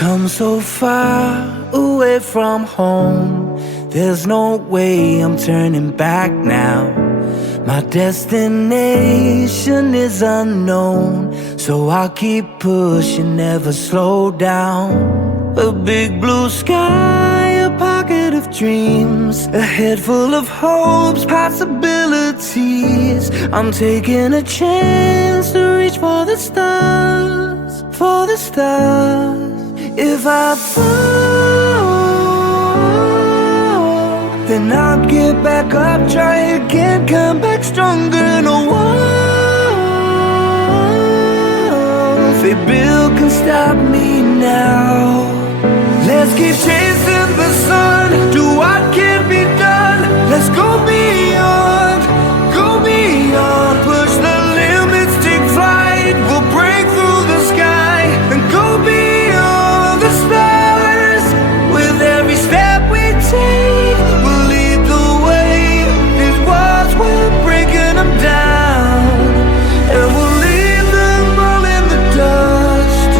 come so far away from home. There's no way I'm turning back now. My destination is unknown, so I'll keep pushing, never slow down. A big blue sky, a pocket of dreams, a head full of hopes, possibilities. I'm taking a chance to reach for the stars, for the stars. If I fall, then I'll get back up, try again, come back stronger. No walls they build can stop me now. Let's keep chasing the sun, do what can be done. Let's go beyond, push the limits, take flight. We'll break through the sky and go beyond the stars. With every step we take, we'll lead the way. These walls, we're breaking them down, and we'll leave them all in the dust.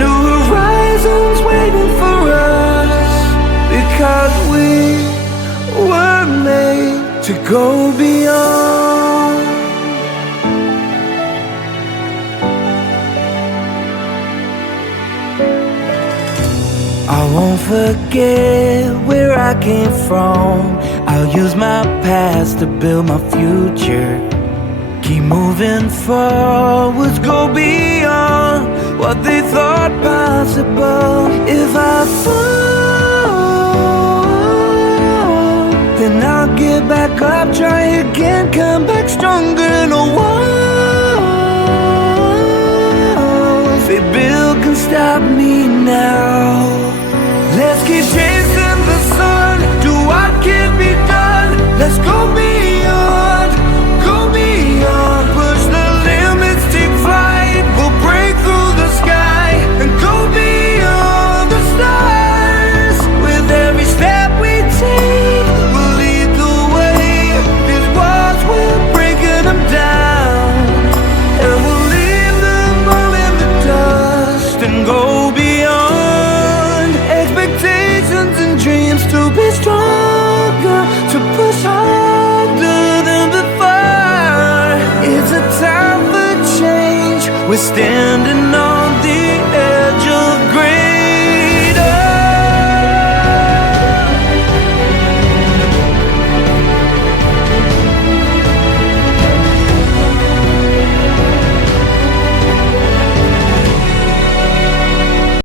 New horizons waiting for us, because we were made to go beyond. I won't forget where I came from. I'll use my past to build my future. Keep moving forwards, go beyond what they thought possible. If I fall, then I'll get back up, try again, come back stronger. No walls they build can stop me now. Let's keep chasing the sun, do what can be done. Let's go beyond, push the limits, take flight. We'll break through the sky and go beyond the stars. With every step we take, we'll lead the way. These walls, we're breaking them down, and we'll leave them all in the dust and go beyond. Expectations and dreams to be stronger, to push harder than before. It's a time for change, we're standing